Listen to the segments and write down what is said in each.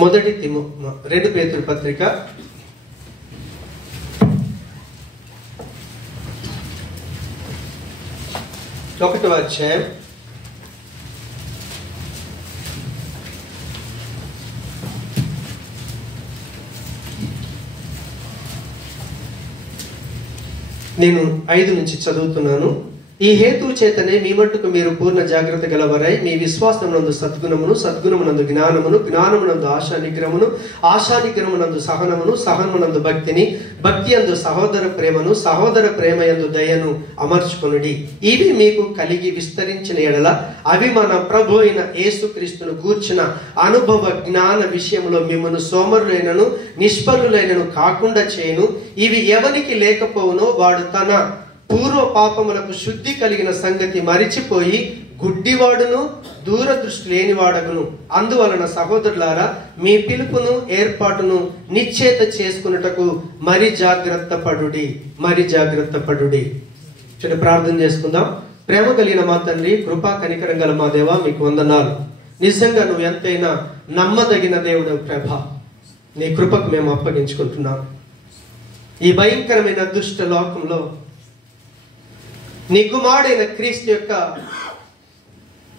మొదటి 2 పేతురు పత్రిక 1వ అధ్యాయం 5 నుంచి చదువుతున్నాను. ఈ హేతువు చేతనే మీ మట్టుకు మీరు పూర్ణ జాగ్రత్త గలవరై మీ విశ్వాసమునందు సద్గుణమును, సద్గుణమునందు జ్ఞానమును, జ్ఞానమునందు ఆశానిగ్రహమును, ఆశానిగ్రహమునందు సహనమును, సహనమునందు భక్తిని, భక్తి యందు సహోదర ప్రేమను, సహోదర ప్రేమయందు దయను అమర్చుకొనుడి. ఇవి మీకు కలిగి విస్తరించిన ఎడల అవి మన ప్రభు అయిన యేసుక్రీస్తును గూర్చిన అనుభవ జ్ఞాన విషయంలో మిమ్మల్ని సోమరులైనను నిష్ఫలులైనను కాకుండా చేయను. ఇవి ఎవనికి లేకపోవునో వాడు తన పూర్వ పాపములకు శుద్ధి కలిగిన సంగతి మరిచిపోయి గుడ్డివాడును దూరదృష్టి లేనివాడగును. అందువలన సహోదరులారా, మీ పిలుపును ఏర్పాటును నిశ్చేత చేసుకున్నటకు మరి జాగ్రత్త పడుడి. చూడ ప్రార్థన చేసుకుందాం. ప్రేమ కలిగిన మా తండ్రి, కృపా కనికరం గల మా దేవా, మీకు వందనాలు. నిజంగా నువ్వు ఎంతైనా నమ్మదగిన దేవుడు ప్రభా. నీ కృపకు మేము అప్పగించుకుంటున్నాం. ఈ భయంకరమైన దుష్ట లోకంలో నీ కుమారుడైన క్రీస్తు యొక్క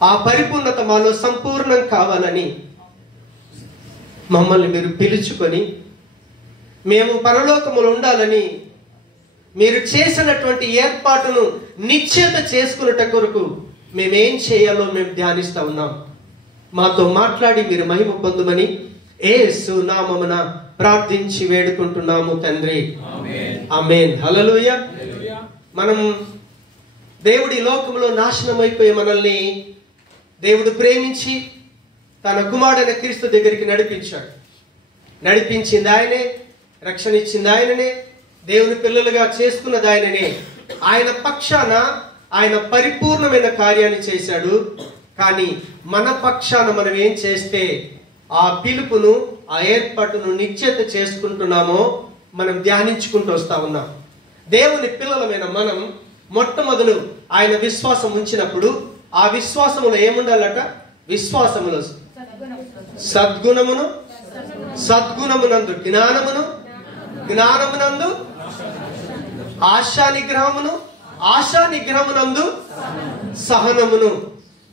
ఆ పరిపూర్ణత మాలో సంపూర్ణం కావాలని మమ్మల్ని మీరు పిలుచుకొని మేము పరలోకములో ఉండాలని మీరు చేసినటువంటి ఏర్పాటును నిశ్చేత చేసుకున్నట కొరకు మేమేం చేయాలో మేము ధ్యానిస్తా ఉన్నాం. మాతో మాట్లాడి మీరు మహిమ పొందుమని యేసు నామమున ప్రార్థించి వేడుకుంటున్నాము తండ్రి. ఆమేన్. హల్లెలూయా. మనం దేవుడి లోకంలో నాశనం అయిపోయి మనల్ని దేవుడు ప్రేమించి తన కుమారుడైన క్రీస్తు దగ్గరికి నడిపించాడు. నడిపించింది ఆయనే, రక్షణ ఇచ్చింది ఆయననే, దేవుని పిల్లలుగా చేసుకున్నది ఆయననే. ఆయన పక్షాన ఆయన పరిపూర్ణమైన కార్యాన్ని చేశాడు. కానీ మన పక్షాన మనం ఏం చేస్తే ఆ పిలుపును, ఆ ఏర్పాటును నిశ్చేత చేసుకుంటున్నామో మనం ధ్యానించుకుంటూ వస్తా ఉన్నాం. దేవుని పిల్లలమైన మనం మొట్టమొదలు ఆయన విశ్వాసం ఉంచినప్పుడు ఆ విశ్వాసములో ఏముండాలట? విశ్వాసములో సద్గుణమును, సద్గుణమునందు జ్ఞానమును, జ్ఞానమునందు ఆశానిగ్రహమును, ఆశానిగ్రహమునందు సహనమును.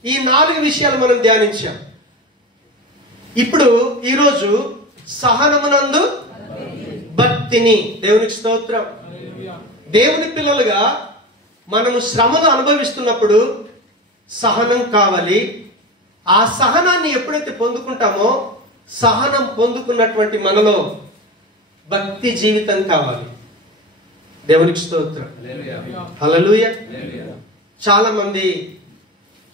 ఈ 4 విషయాలు మనం ధ్యానించాం. ఇప్పుడు ఈరోజు సహనమునందు భక్తిని. దేవునికి స్తోత్రం. దేవుని పిల్లలుగా మనము శ్రమను అనుభవిస్తున్నప్పుడు సహనం కావాలి. ఆ సహనాన్ని ఎప్పుడైతే పొందుకుంటామో సహనం పొందుకున్నటువంటి మనలో భక్తి జీవితం కావాలి. దేవునికి స్తోత్రం. హల్లెలూయా. చాలా మంది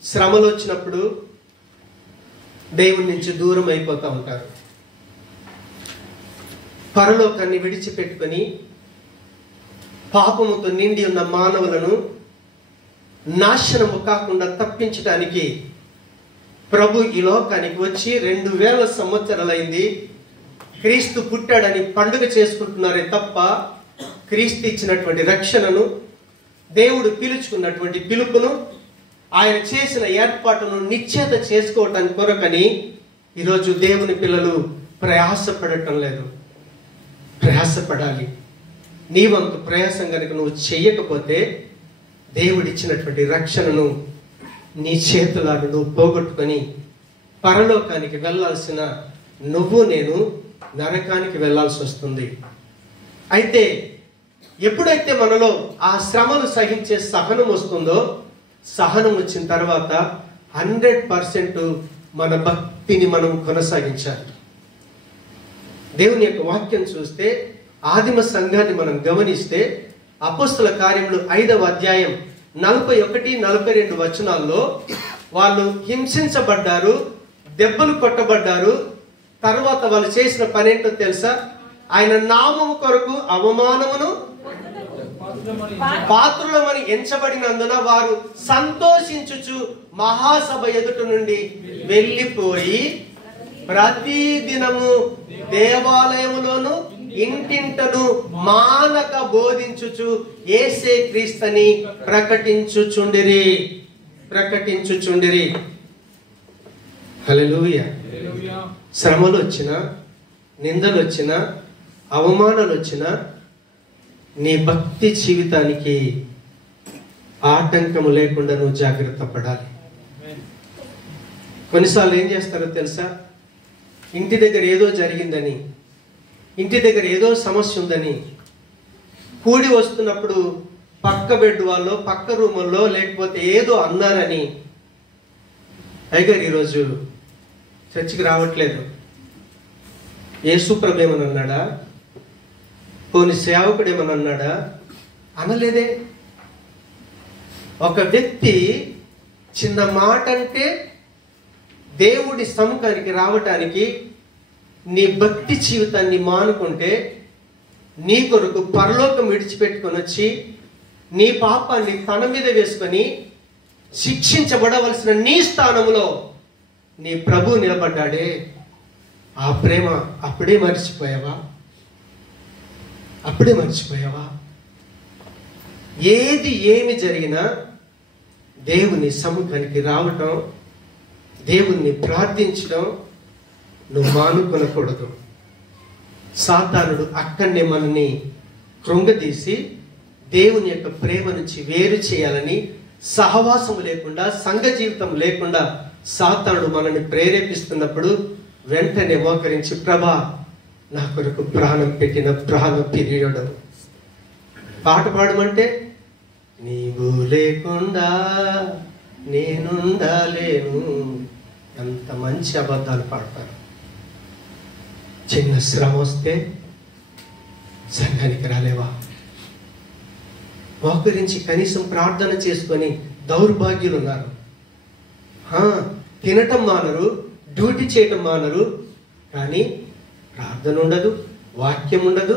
శ్రమలు వచ్చినప్పుడు దేవుని నుంచి దూరం అయిపోతూ ఉంటారు. పరలోకాన్ని విడిచిపెట్టుకొని పాపముతో నిండి ఉన్న మానవులను నాశనము కాకుండా తప్పించడానికి ప్రభు ఈ లోకానికి వచ్చి 2000 సంవత్సరాలైంది. క్రీస్తు పుట్టాడని పండుగ చేసుకుంటున్నారే తప్ప క్రీస్తు ఇచ్చినటువంటి రక్షణను, దేవుడు పిలుచుకున్నటువంటి పిలుపును, ఆయన చేసిన ఏర్పాటును నిశ్చేత చేసుకోవటానికి కొరకని ఈరోజు దేవుని పిల్లలు ప్రయాసపడటం లేదు. ప్రయాసపడాలి. నీ వంతు ప్రయాసం కనుక నువ్వు చెయ్యకపోతే దేవుడిచ్చినటువంటి రక్షణను నీ చేతులను నువ్వు పోగొట్టుకొని పరలోకానికి వెళ్ళాల్సిన నువ్వు నేను నరకానికి వెళ్ళాల్సి వస్తుంది. అయితే ఎప్పుడైతే మనలో ఆ శ్రమను సహించే సహనం వస్తుందో, సహనం వచ్చిన తర్వాత 100% మన భక్తిని మనం కొనసాగించాలి. దేవుని యొక్క వాక్యం చూస్తే, ఆదిమ సంఘాన్ని మనం గమనిస్తే అపోస్తల కార్యములు 5వ అధ్యాయం 41-42 వచనాల్లో వాళ్ళు హింసించబడ్డారు, దెబ్బలు కొట్టబడ్డారు. తర్వాత వాళ్ళు చేసిన పని ఏంటో తెలుసా? ఆయన నామము కొరకు అవమానమును పాత్రులమని ఎంచబడినందున వారు సంతోషించుచు మహాసభ ఎదుట నుండి వెళ్ళిపోయి ప్రతి దినము దేవాలయములోను ఇంటింటను మానక బోధించుచు యేసే క్రీస్తుని ప్రకటించుచుండిరి. హల్లెలూయా. శ్రమలు వచ్చినా, నిందలు వచ్చినా, అవమానాలు వచ్చినా నీ భక్తి జీవితానికి ఆటంకము లేకుండా నువ్వు జాగ్రత్త పడాలి. కొన్నిసార్లు ఏం చేస్తారో తెలుసా? ఇంటి దగ్గర ఏదో జరిగిందని, ఇంటి దగ్గర ఏదో సమస్య ఉందని కూడి వస్తున్నప్పుడు పక్క బెడ్ వాళ్ళు, పక్క రూముల్లో లేకపోతే ఏదో అన్నారని, అయ్యగారు ఈరోజు చర్చికి రావట్లేదు, యేసుప్రభు ఏమని అన్నాడా, పోని సేవకుడు ఏమని అన్నాడా? అనలేదే. ఒక వ్యక్తి చిన్న మాట అంటే దేవుడి సముఖానికి రావటానికి నీ భక్తి జీవితాన్ని మానుకుంటే నీ కొరకు పరలోకం విడిచిపెట్టుకొని వచ్చి నీ పాపాన్ని తన మీద వేసుకొని శిక్షించబడవలసిన నీ స్థానంలో నీ ప్రభు నిలబడ్డాడే, ఆ ప్రేమ అప్పుడే మర్చిపోయావా? అప్పుడే మర్చిపోయావా? ఏమి జరిగినా దేవుని సముఖానికి రావటం, దేవుణ్ణి ప్రార్థించడం నువ్వు మానుకొనకూడదు. సాతానుడు అక్కడనే మనల్ని కృంగదీసి దేవుని యొక్క ప్రేమ నుంచి వేరు చేయాలని, సహవాసం లేకుండా, సంఘ జీవితం లేకుండా సాతానుడు మనల్ని ప్రేరేపిస్తున్నప్పుడు వెంటనే మోకరించి, ప్రభా నా కొరకు ప్రాణం పెట్టిన ప్రాణ ప్రియుడు, పాట పాడమంటే నీవు లేకుండా నేనుండలేను, ఎంత మంచి అబద్ధాలు పాడతారు. చిన్న శ్రమ వస్తే సంఘానికి రాలేవా? మోకరించి కనీసం ప్రార్థన చేసుకొని దౌర్భాగ్యులు ఉన్నారు. తినటం మానరు, డ్యూటీ చేయటం మానరు, కానీ ప్రార్థన ఉండదు, వాక్యం ఉండదు,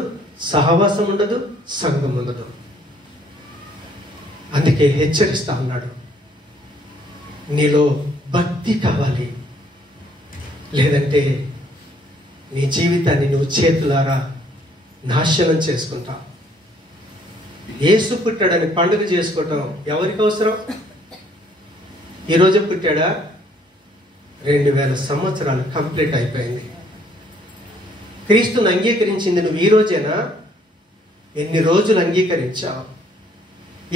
సహవాసం ఉండదు, సంఘం ఉండదు. అందుకే హెచ్చరిస్తా ఉన్నాడు, నీలో భక్తి కావాలి, లేదంటే నీ జీవితాన్ని నువ్వు చేతులారా నాశనం చేసుకుంటావు. యేసు పుట్టాడని పండుగ చేసుకోవటం ఎవరికి అవసరం? ఈరోజు పుట్టాడా? 2000 సంవత్సరాలు కంప్లీట్ అయిపోయింది. క్రీస్తుని అంగీకరించింది నువ్వు ఈ రోజేనా? ఎన్ని రోజులు అంగీకరించావు?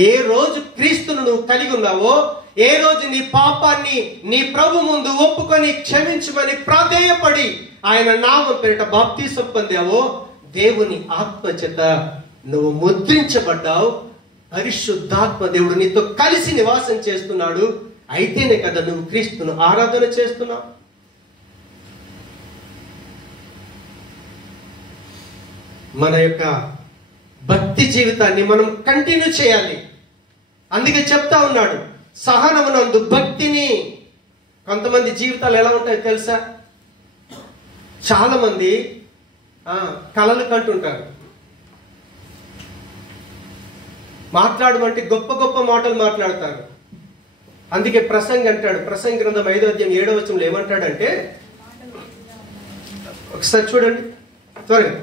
ఏ రోజు క్రీస్తును నువ్వు కలిగి ఉన్నావో, ఏ రోజు నీ పాపాన్ని నీ ప్రభు ముందు ఒప్పుకొని క్షమించమని ప్రాధేయపడి ఆయన నామం పేరిట బాప్తీసం పొందావో, దేవుని ఆత్మ చేత నువ్వు ముద్రించబడ్డావు. పరిశుద్ధాత్మ దేవుడు నీతో కలిసి నివాసం చేస్తున్నాడు. అయితేనే కదా నువ్వు క్రీస్తును ఆరాధన చేస్తున్నావు. మన యొక్క భక్తి జీవితాన్ని మనం కంటిన్యూ చేయాలి. అందుకే చెప్తా ఉన్నాడు, సహనమునందు భక్తిని. కొంతమంది జీవితాలు ఎలా ఉంటాయో తెలుసా? చాలా మంది కలలు కంటుంటారు, మాట్లాడమంటే గొప్ప గొప్ప మాటలు మాట్లాడతారు. అందుకే ప్రసంగి అంటాడు, ప్రసంగి గ్రంథం 5వ అధ్యాయం 7వ వచనంలో ఏమంటాడంటే, ఒకసారి చూడండి త్వరగా.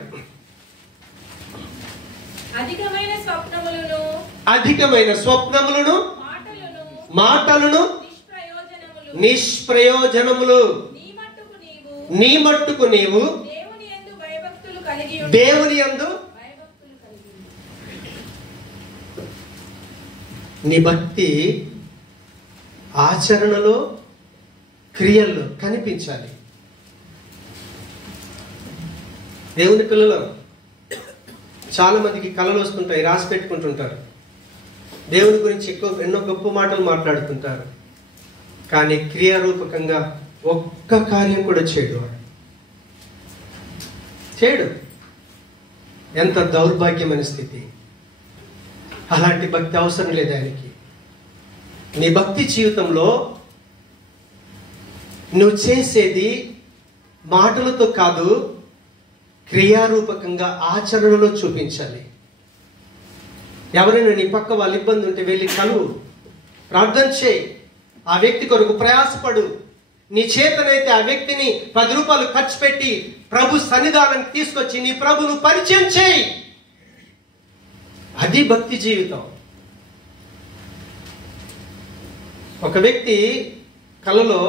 అధికమైన స్వప్నములను మాటలను నిష్ప్రయోజనములు. నీ మట్టుకు నీవు దేవుని యందు నీ భక్తి ఆచరణలో, క్రియల్లో కనిపించాలి. దేవుని పిల్లలు చాలా మందికి కళలు వస్తుంటాయి, రాసి పెట్టుకుంటుంటారు, దేవుని గురించి ఎన్నో గొప్ప మాటలు మాట్లాడుతుంటారు, కానీ క్రియారూపకంగా ఒక్క కార్యం కూడా చేయడు. ఎంత దౌర్భాగ్యమైన స్థితి. అలాంటి భక్తి అవసరం లేదు ఆయనకి. నీ భక్తి జీవితంలో నువ్వు చేసేది మాటలతో కాదు, క్రియారూపకంగా ఆచరణలో చూపించాలి. ఎవరైనా నీ పక్క వాళ్ళ ఇబ్బంది ఉంటే వెళ్ళి కలువు, ప్రార్థన చేయి, ఆ వ్యక్తి కొరకు ప్రయాసపడు. నీ చేతనైతే ఆ వ్యక్తిని 10 రూపాయలు ఖర్చు పెట్టి ప్రభు సన్నిధానానికి తీసుకొచ్చి నీ ప్రభును పరిచయం చేయి. అది భక్తి జీవితం. ఒక వ్యక్తి కలలో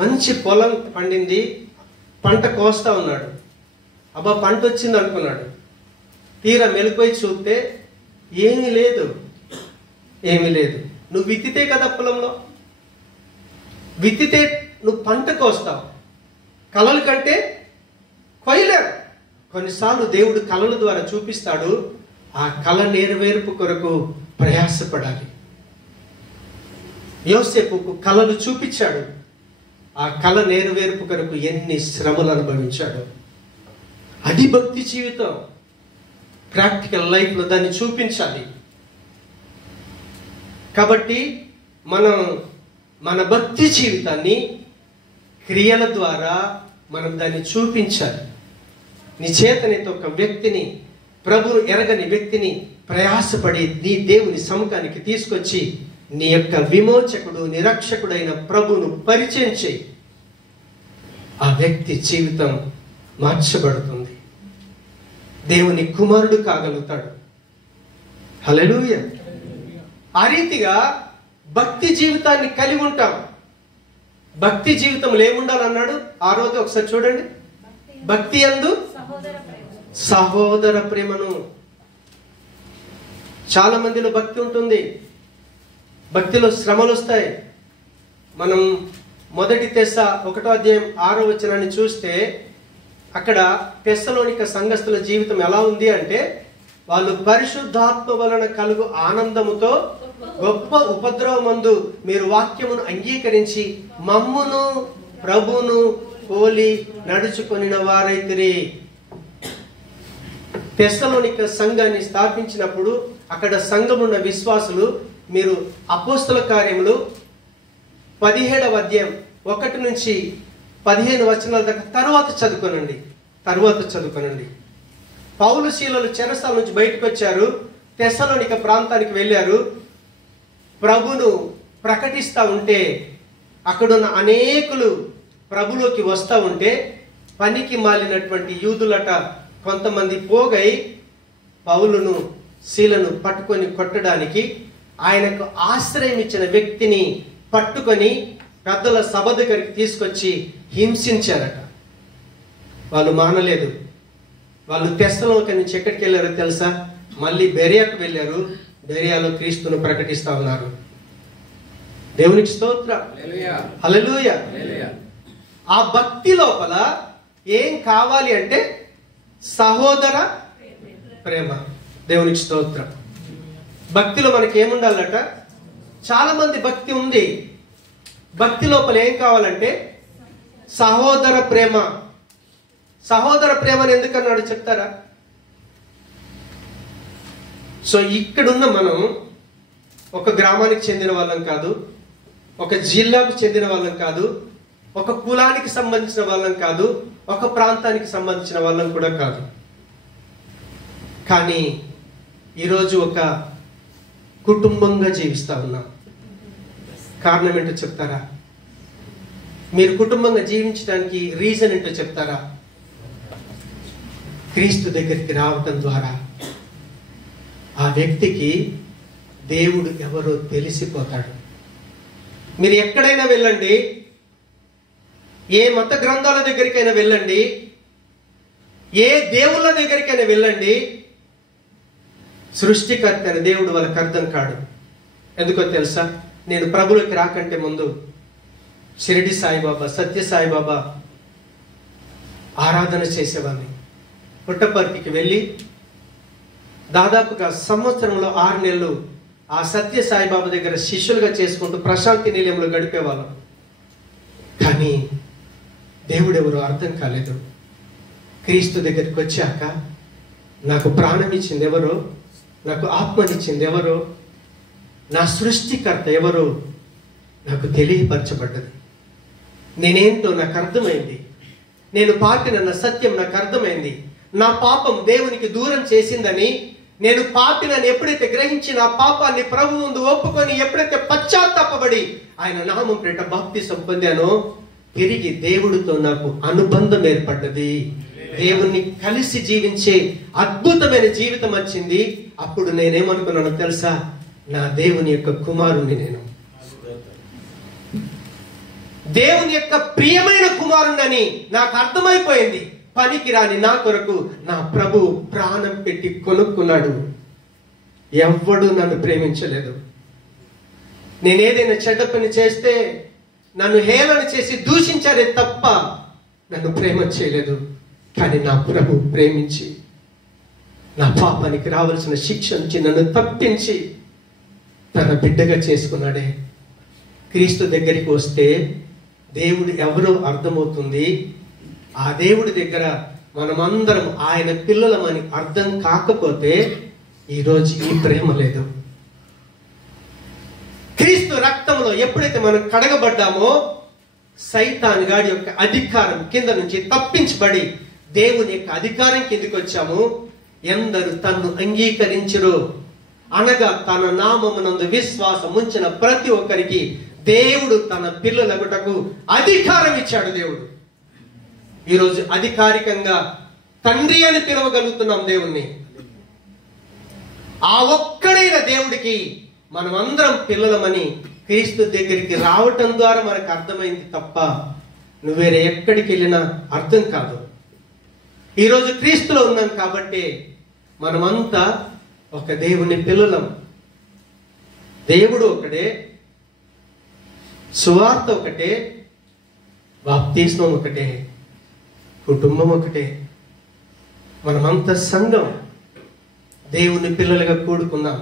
మంచి పొలం పండింది, పంట కోస్తా ఉన్నాడు. అబ్బా పంట వచ్చింది అనుకున్నాడు. తీరా మెలిపోయి చూస్తే ఏమీ లేదు. నువ్వు విత్తితే కదా పొలంలో, విత్తితే నువ్వు పంట కోస్తావు, కలలు కంటే కొయ్యలేరు. కొన్నిసార్లు దేవుడు కళల ద్వారా చూపిస్తాడు. ఆ కళ నెరవేర్పు కొరకు ప్రయాసపడాలి. యోసేపుకు కళలు చూపించాడు. ఆ కళ నెరవేర్పు కొరకు ఎన్ని శ్రమలు అనుభవించాడు. అది భక్తి జీవితం. ప్రాక్టికల్ లైఫ్లో దాన్ని చూపించాలి. కాబట్టి మనం మన భక్తి జీవితాన్ని క్రియల ద్వారా మనం దాన్ని చూపించాలి. నీ చేతనితో ఒక వ్యక్తిని, ప్రభువు ఎరగని వ్యక్తిని ప్రయాసపడి నీ దేవుని సముఖానికి తీసుకొచ్చి నీ యొక్క విమోచకుడు, నిరక్షకుడైన ప్రభువును పరిచయం చేయి. ఆ వ్యక్తి జీవితం మార్చబడుతుంది. దేవుని కుమారుడు కాగలుగుతాడు. హల్లెలూయా. ఆ రీతిగా భక్తి జీవితాన్ని కలిగి ఉంటాం. భక్తి జీవితంలో ఏముండాలన్నాడు ఆ రోజు ఒకసారి చూడండి. భక్తి యందు సహోదర ప్రేమను. చాలా మందిలో భక్తి ఉంటుంది, భక్తిలో శ్రమలు వస్తాయి. మనం మొదటి తెస్స 1వ అధ్యాయం 6వ వచనాన్ని చూస్తే అక్కడ తెస్సలోనిక సంఘస్థుల జీవితం ఎలా ఉంది అంటే, వాళ్ళు పరిశుద్ధాత్మ వలన కలుగు ఆనందముతో గొప్ప ఉపద్రవమందు మీరు వాక్యమును అంగీకరించి మమ్మును ప్రభువును పోలి నడుచుకొనిన వారైతిరి. తెస్సలోనిక సంఘాన్ని స్థాపించినప్పుడు అక్కడ సంఘమున్న విశ్వాసులు, మీరు అపోస్తల కార్యములు 17వ అధ్యాయం 1 నుంచి 15 వచనాల దాకా తర్వాత చదువుకోనండి. పౌలు శీలలు చెరసాల నుంచి బయటకు వచ్చారు, తెస్సలోనిక ప్రాంతానికి వెళ్ళారు. ప్రభును ప్రకటిస్తూ ఉంటే అక్కడున్న అనేకులు ప్రభులోకి వస్తూ ఉంటే పనికి మాలినటువంటి యూదులట కొంతమంది పోగై పౌలును శీలను పట్టుకొని కొట్టడానికి ఆయనకు ఆశ్రయం ఇచ్చిన వ్యక్తిని పట్టుకొని పెద్దల సభ దగ్గరికి తీసుకొచ్చి హింసించారట. వాళ్ళు మానలేదు. వాళ్ళు తెస్సలోనిక నుంచి ఎక్కడికి వెళ్ళారో తెలుసా? మళ్ళీ బెరియాకు వెళ్ళారు. బెరియాలో క్రీస్తును ప్రకటిస్తా ఉన్నారు. దేవునికి స్తోత్రం. హల్లెలూయా. ఆ భక్తి లోపల ఏం కావాలి అంటే సహోదర ప్రేమ. దేవునికి స్తోత్రం. భక్తిలో మనకి ఏముండాలట? చాలా మంది భక్తి ఉంది, భక్తి లోపల ఏం కావాలంటే సహోదర ప్రేమ. సహోదర ప్రేమను ఎందుకన్నాడు చెప్తారా? సో ఇక్కడున్న మనం ఒక గ్రామానికి చెందిన వాళ్ళం కాదు, ఒక జిల్లాకు చెందిన వాళ్ళం కాదు, ఒక కులానికి సంబంధించిన వాళ్ళం కాదు, ఒక ప్రాంతానికి సంబంధించిన వాళ్ళం కూడా కాదు. కానీ ఈరోజు ఒక కుటుంబంగా జీవిస్తా ఉన్నాం. కారణం ఏంటో చెప్తారా? మీరు కుటుంబంగా జీవించడానికి రీజన్ ఏంటో చెప్తారా? క్రీస్తు దగ్గరికి రావటం ద్వారా ఆ వ్యక్తికి దేవుడు ఎవరో తెలిసిపోతాడు. మీరు ఎక్కడైనా వెళ్ళండి, ఏ మత గ్రంథాల దగ్గరికైనా వెళ్ళండి, ఏ దేవుళ్ళ దగ్గరికైనా వెళ్ళండి, సృష్టికర్త అయిన దేవుడు వాళ్ళకి అర్థం కాడు. ఎందుకో తెలుసా? నేను ప్రభులోకి రాకంటే ముందు షిరిడి సాయిబాబా, సత్య సాయిబాబా ఆరాధన చేసేవాడిని. పుట్టపర్తికి వెళ్ళి దాదాపుగా సంవత్సరంలో 6 నెలలు ఆ సత్య సాయిబాబా దగ్గర శిష్యులుగా చేసుకుంటూ ప్రశాంతి నిలయంలో గడిపేవాళ్ళం. కానీ దేవుడు ఎవరో అర్థం కాలేదు. క్రీస్తు దగ్గరికి వచ్చాక నాకు ప్రాణం ఇచ్చింది ఎవరో, నాకు ఆత్మనిచ్చింది ఎవరో, నా సృష్టికర్త ఎవరో నాకు తెలియపరచబడ్డది. నేనేంటో నాకు అర్థమైంది. నేను పాపినన్న సత్యం నాకు అర్థమైంది. నా పాపం దేవునికి దూరం చేసిందని, నేను పాపినని ఎప్పుడైతే గ్రహించి నా పాపాన్ని ప్రభు ముందు ఒప్పుకొని ఎప్పుడైతే పశ్చాత్తాపడి ఆయన నామం పేట బాప్తిసం పొందానో, తిరిగి దేవుడితో నాకు అనుబంధం ఏర్పడ్డది. దేవుణ్ణి కలిసి జీవించే అద్భుతమైన జీవితం వచ్చింది. అప్పుడు నేనేమనుకున్నానో తెలుసా? నా దేవుని యొక్క కుమారుణ్ణి నేను. దేవుని యొక్క ప్రియమైన కుమారుడని నాకు అర్థమైపోయింది. పనికిరాని నా కొరకు నా ప్రభు ప్రాణం పెట్టి కొనుక్కున్నాడు. ఎవ్వడు నన్ను ప్రేమించలేదు. నేనేదైనా చెడ్డ పని చేస్తే నన్ను హేళన చేసి దూషించారే తప్ప నన్ను ప్రేమ చేయలేదు. కానీ నా ప్రభు ప్రేమించి నా పాపానికి రావాల్సిన శిక్ష నుంచి నన్ను తప్పించి తన బిడ్డగా చేసుకున్నాడే. క్రీస్తు దగ్గరికి వస్తే దేవుడు ఎవరో అర్థమవుతుంది. ఆ దేవుడి దగ్గర మనమందరం ఆయన పిల్లలమని అర్థం కాకపోతే ఈరోజు ఈ ప్రేమ లేదు. క్రీస్తు రక్తంలో ఎప్పుడైతే మనం కడగబడ్డామో సైతాన్ గాడి యొక్క అధికారం కింద నుంచి తప్పించబడి దేవుని యొక్క అధికారం కిందకి వచ్చాము. ఎందరు తన్ను అంగీకరించరో అనగా తన నామమునందు విశ్వాసం ఉంచిన ప్రతి ఒక్కరికి దేవుడు తన పిల్లలగుటకు అధికారం ఇచ్చాడు. దేవుడు ఈరోజు అధికారికంగా తండ్రి అని పిలవగలుగుతున్నాం దేవుణ్ణి. ఆ ఒక్కడైన దేవుడికి మనమందరం పిల్లలమని క్రీస్తు దగ్గరికి రావటం ద్వారా మనకు అర్థమైంది తప్ప నువ్వు వేరే ఎక్కడికి వెళ్ళినా అర్థం కాదు. ఈరోజు క్రీస్తులో ఉన్నాం కాబట్టి మనమంతా ఒక దేవుని పిల్లలం. దేవుడు ఒకటే, సువార్త ఒకటే, బాప్తిస్మం ఒకటే, కుటుంబం ఒకటే. మనమంతా సంఘం, దేవుని పిల్లలుగా కూడుకున్నాం.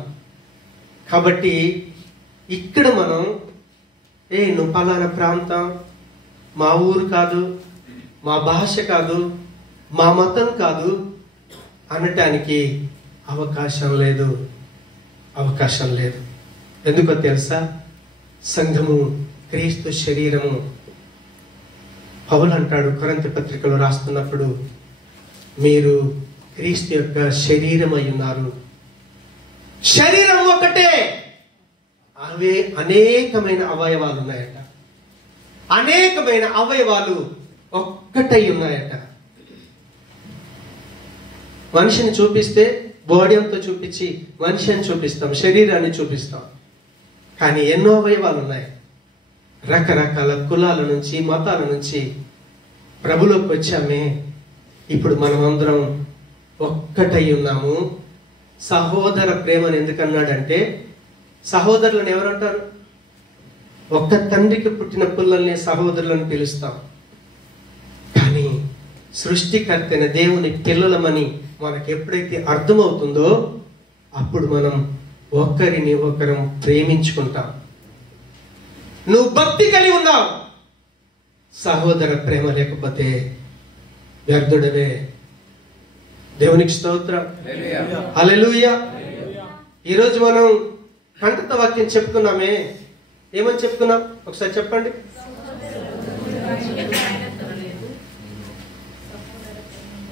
కాబట్టి ఇక్కడ మనం నువ్వు పలానా ప్రాంతం, మా ఊరు కాదు, మా భాష కాదు, మా మతం కాదు అనటానికి అవకాశం లేదు. ఎందుకో తెలుసా? సంఘము క్రీస్తు శరీరము. పౌలు అంటాడు కొరింథీ పత్రికలో రాస్తున్నప్పుడు, మీరు క్రీస్తు యొక్క శరీరం అయి ఉన్నారు. శరీరం ఒకటే, అవే అనేకమైన అవయవాలు ఉన్నాయట. అనేకమైన అవయవాలు ఒక్కటై ఉన్నాయట. మనిషిని చూపిస్తే బాడీ అంతా చూపించి మనిషిని చూపిస్తాం, శరీరాన్ని చూపిస్తాం. కానీ ఎన్నో అవయవాలు ఉన్నాయి. రకరకాల కులాల నుంచి, మతాల నుంచి ప్రభులోకి వచ్చామే. ఇప్పుడు మనమందరం ఒక్కటై ఉన్నాము. సహోదర ప్రేమను ఎందుకన్నాడంటే, సహోదరులను ఎవరంటారు? ఒక్క తండ్రికి పుట్టిన పిల్లల్ని సహోదరులను పిలుస్తాం. కానీ సృష్టికర్తైన దేవుని పిల్లలమని మనకు ఎప్పుడైతే అర్థమవుతుందో అప్పుడు మనం ఒకరిని ఒకరం ప్రేమించుకుంటాం. నువ్వు భక్తి కలిగి ఉన్నావు, సహోదర ప్రేమ లేకపోతే వ్యర్థుడవే. దేవునికి స్తోత్రం, హల్లెలూయా. ఈరోజు మనం కంటత వాక్యం చెప్పుకున్నామే. ఏమని చెప్పుకున్నాం ఒకసారి చెప్పండి.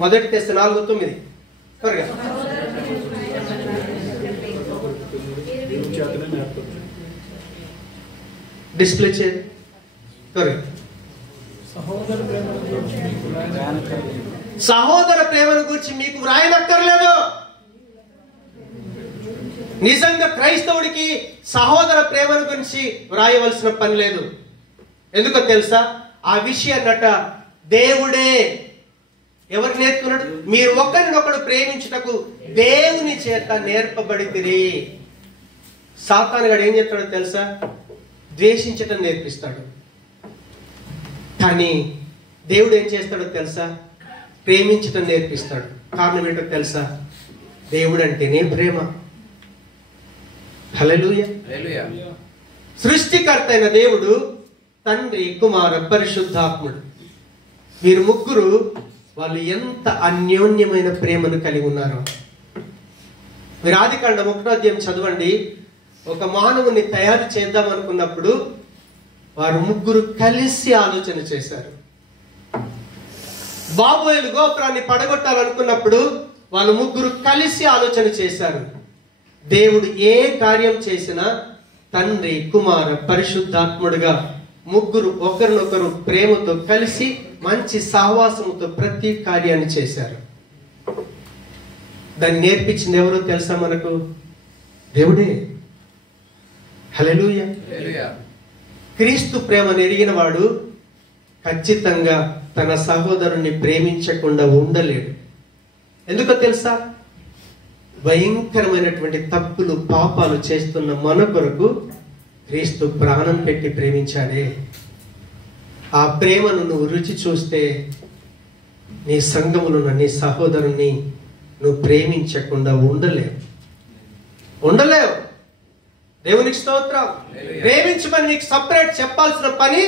మొదటి తెస్తే 4:9 త్వరగా. డిస్ప్లే చేయండి త్వరగా. సహోదర ప్రేమను గురించి మీకు వ్రాయనక్కర్లేదు. నిజంగా క్రైస్తవుడికి సహోదర ప్రేమను గురించి వ్రాయవలసిన పని లేదు. ఎందుకో తెలుసా? ఆ విషయాన్నట దేవుడే ఎవరు నేర్చుకున్నాడు? మీరు ఒకరినొకడు ప్రేమించుటకు దేవుని చేత నేర్పబడితిరి. సాతానుగాడు ఏం చెప్తాడో తెలుసా? ద్వేషించటం నేర్పిస్తాడు. కానీ దేవుడు ఏం చేస్తాడో తెలుసా? ప్రేమించటం నేర్పిస్తాడు. కారణం ఏంటో తెలుసా? దేవుడు అంటేనే ప్రేమ. హల్లెలూయా. సృష్టికర్త అయిన దేవుడు తండ్రి, కుమార, పరిశుద్ధాత్ముడు. వీరు ముగ్గురు వాళ్ళు ఎంత అన్యోన్యమైన ప్రేమను కలిగి ఉన్నారో. మీరు ఆదికాండం 1వ అధ్యాయం చదవండి. ఒక మానవుని తయారు చేద్దాం అనుకున్నప్పుడు వారు ముగ్గురు కలిసి ఆలోచన చేశారు. బాబోయేలు గోపురాన్ని పడగొట్టాలనుకున్నప్పుడు వాళ్ళు ముగ్గురు కలిసి ఆలోచన చేశారు. దేవుడు ఏ కార్యం చేసినా తండ్రి, కుమార, పరిశుద్ధాత్ముడుగా ముగ్గురు ఒకరినొకరు ప్రేమతో కలిసి మంచి సహవాసముతో ప్రతి కార్యాన్ని చేశారు. దాన్ని నేర్పించింది ఎవరో తెలుసా మనకు? దేవుడే. హల్లెలూయా. క్రీస్తు ప్రేమను ఎరిగిన వాడు ఖచ్చితంగా తన సహోదరుణ్ణి ప్రేమించకుండా ఉండలేడు. ఎందుకో తెలుసా? భయంకరమైనటువంటి తప్పులు పాపాలు చేస్తున్న మన కొరకు క్రీస్తు ప్రాణం పెట్టి ప్రేమించాడే. ఆ ప్రేమను నువ్వు రుచి చూస్తే నీ సంఘములో నీ సహోదరుణ్ణి నువ్వు ప్రేమించకుండా ఉండలేవు. దేవునికి స్తోత్రం. ప్రేమించమని నీకు సపరేట్ చెప్పాల్సిన పని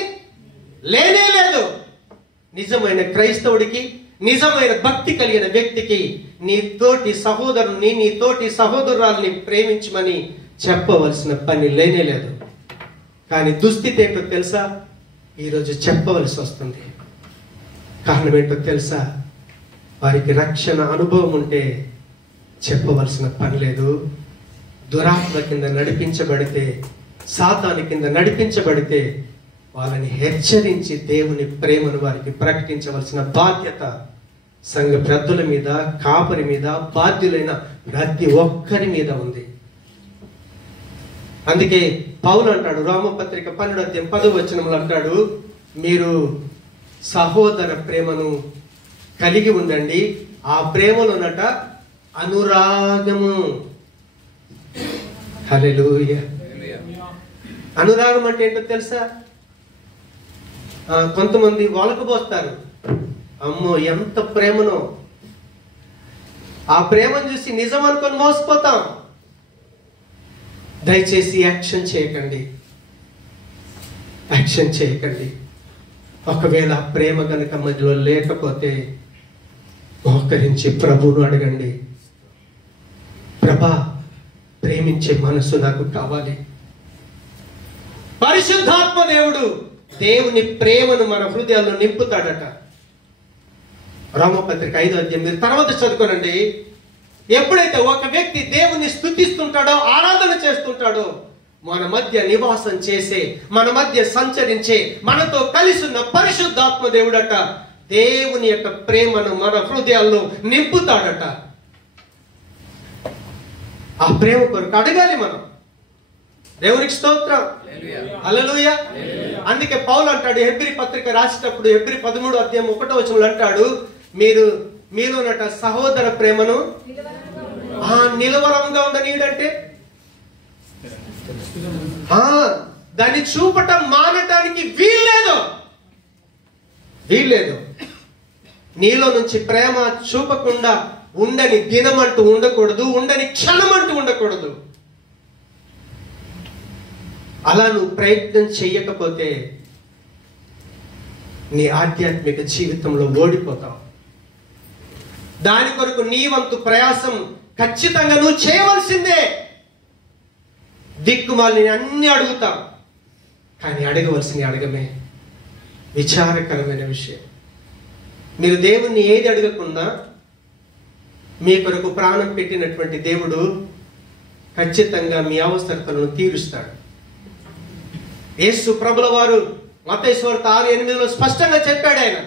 లేనే లేదు. నిజమైన క్రైస్తవుడికి, నిజమైన భక్తి కలిగిన వ్యక్తికి నీ తోటి సహోదరుని, నీ తోటి సహోదరురాల్ని ప్రేమించమని చెప్పవలసిన పని లేనే లేదు. కానీ దుస్థితి ఏంటో తెలుసా? ఈరోజు చెప్పవలసి వస్తుంది. కారణం ఏంటో తెలుసా? వారికి రక్షణ అనుభవం ఉంటే చెప్పవలసిన పని లేదు. దురాత్మ కింద నడిపించబడితే, సాతాను కింద నడిపించబడితే వాళ్ళని హెచ్చరించి దేవుని ప్రేమను వారికి ప్రకటించవలసిన బాధ్యత సంఘ పెద్దల మీద, కాపరి మీద, బాధ్యులైన ప్రతి ఒక్కరి మీద ఉంది. అందుకే పౌలు అంటాడు, రోమపత్రిక 12:10 అంటాడు, మీరు సహోదర ప్రేమను కలిగి ఉండండి. ఆ ప్రేమలోనట అనురాగము. హల్లెలూయా. అనురాగం అంటే ఏంటో తెలుసా? కొంతమంది వలకబోస్తారు. అమ్మో ఎంత ప్రేమనో. ఆ ప్రేమను చూసి నిజం అనుకొని మోసపోతాం. దయచేసి యాక్షన్ చేయకండి. ఒకవేళ ప్రేమ కనుక మధ్యలో లేకపోతే మోకరించి ప్రభువును అడగండి. ప్రభా, ప్రేమించే మనసు నాకు కావాలి. పరిశుద్ధాత్మ దేవుని ప్రేమను మన హృదయాల్లో నింపుతాడట. రోమపత్రిక 5 మీరు తర్వాత చదువుకోనండి. ఎప్పుడైతే ఒక వ్యక్తి దేవుని స్తుతిస్తుంటాడో, ఆరాధన చేస్తుంటాడో, మన మధ్య నివాసం చేసే, మన మధ్య సంచరించే, మనతో కలిసి ఉన్న పరిశుద్ధాత్మ దేవుడట దేవుని యొక్క ప్రేమను మన హృదయాల్లో నింపుతాడట. ఆ ప్రేమ కొరకు అడగాలి మనం. దేవునికి స్తోత్రం. హల్లెలూయా. అందుకే పౌలు అంటాడు హెబ్రీ పత్రిక రాసేటప్పుడు, హెబ్రీ 13:1 అంటాడు, మీలోనట సహోదర ప్రేమను నిలవరంగా ఉండనీడంటే దాన్ని చూపటం మానటానికి వీల్లేదు. నీలో నుంచి ప్రేమ చూపకుండా ఉండని దినమంటూ ఉండకూడదు, ఉండని క్షణమంటూ ఉండకూడదు. అలా నువ్వు ప్రయత్నం చెయ్యకపోతే నీ ఆధ్యాత్మిక జీవితంలో ఓడిపోతావు. దాని కొరకు నీ వంతు ప్రయాసం ఖచ్చితంగా నువ్వు చేయవలసిందే. దిక్కుమాలిని అన్ని అడుగుతాం, కానీ అడగవలసింది అడగమే. విచారకరమైన విషయం. మీరు దేవుణ్ణి ఏది అడగకుండా మీ కొరకు ప్రాణం పెట్టినటువంటి దేవుడు ఖచ్చితంగా మీ అవసరతలను తీరుస్తాడు. యేసు ప్రభుల వారు మత్తయి సువార్త 6:8 స్పష్టంగా చెప్పాడు. ఆయన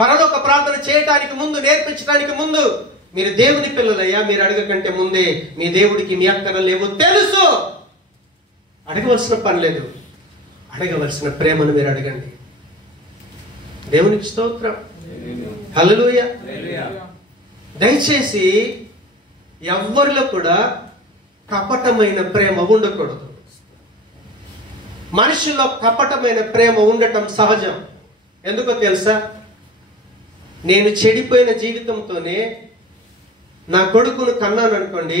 పరలోక ప్రార్థన చేయటానికి ముందు, నేర్పించడానికి ముందు, మీరు దేవుని పిల్లలయ్యా, మీరు అడగకంటే ముందే మీ దేవుడికి మీ అక్కరలు లేవో తెలుసు. అడగవలసిన పని లేదు. అడగవలసిన ప్రేమను మీరు అడగండి. దేవునికి స్తోత్రం. హల్లెలూయా. దయచేసి ఎవ్వరిలో కూడా కపటమైన ప్రేమ ఉండకూడదు. మనుషుల్లో కపటమైన ప్రేమ ఉండటం సహజం. ఎందుకో తెలుసా? నేను చెడిపోయిన జీవితంతోనే నా కొడుకును కన్నాను అనుకోండి,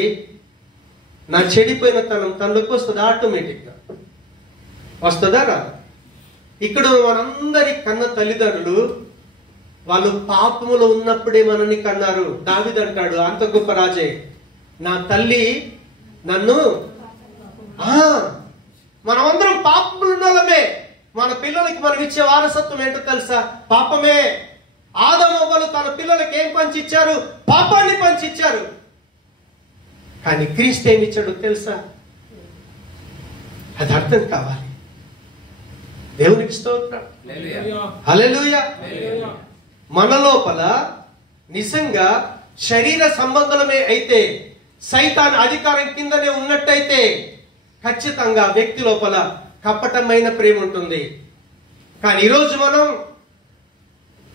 నా చెడిపోయిన తనలోకి వస్తుంది. ఆటోమేటిక్గా వస్తుందా రాదా? ఇక్కడ మనందరి కన్న తల్లిదండ్రులు వాళ్ళు పాపములో ఉన్నప్పుడే మనల్ని కన్నారు. దావీదు అంటాడు, అంత గొప్ప రాజే, నా తల్లి నన్ను మనమందరం పాపములు ఉన్నోళ్ళమే. మన పిల్లలకి మనం ఇచ్చే వారసత్వం ఏంటో తెలుసా? పాపమే. ఆదాము అవ్వలు తన పిల్లలకి ఏం పంచిచ్చారు? పాపాన్ని పంచిచ్చారు. కానీ క్రీస్తు ఏమి ఇచ్చాడో తెలుసా? అది అర్థం కావాలి. దేవునికి స్తోత్రం. హల్లెలూయా. మన లోపల నిజంగా శరీర సంబంధమే అయితే, సైతాన్ అధికారం కిందనే ఉన్నట్టయితే ఖచ్చితంగా వ్యక్తి లోపల కపటమైన ప్రేమ ఉంటుంది. కానీ ఈరోజు మనం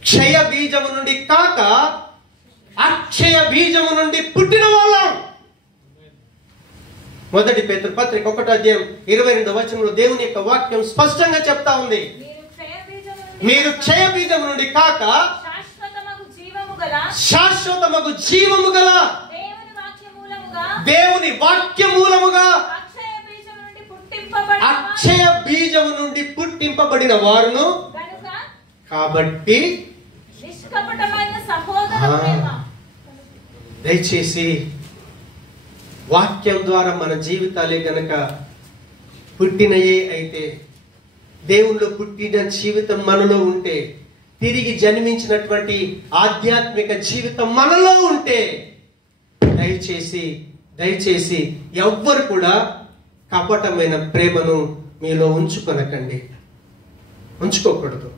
క్షయ బీజము నుండి కాక అక్షయ బీజము నుండి పుట్టిన వాళ్ళం. మొదటి పేతురు పత్రిక 1:22 దేవుని యొక్క వాక్యం స్పష్టంగా చెప్తా ఉంది. మీరు క్షయ బీజము నుండి కాక శాశ్వతమగు జీవము గల దేవుని వాక్య మూలముగా అక్షయ బీజము నుండి పుట్టింపబడిన వారును. కాబట్టి దయచేసి వాక్యం ద్వారా మన జీవితాలే గనక పుట్టినయే అయితే, దేవునిలో పుట్టిన జీవితం మనలో ఉంటే, తిరిగి జన్మించినటువంటి ఆధ్యాత్మిక జీవితం మనలో ఉంటే, దయచేసి ఎవ్వరు కూడా కపటమైన ప్రేమను మీలో ఉంచుకోకూడదు.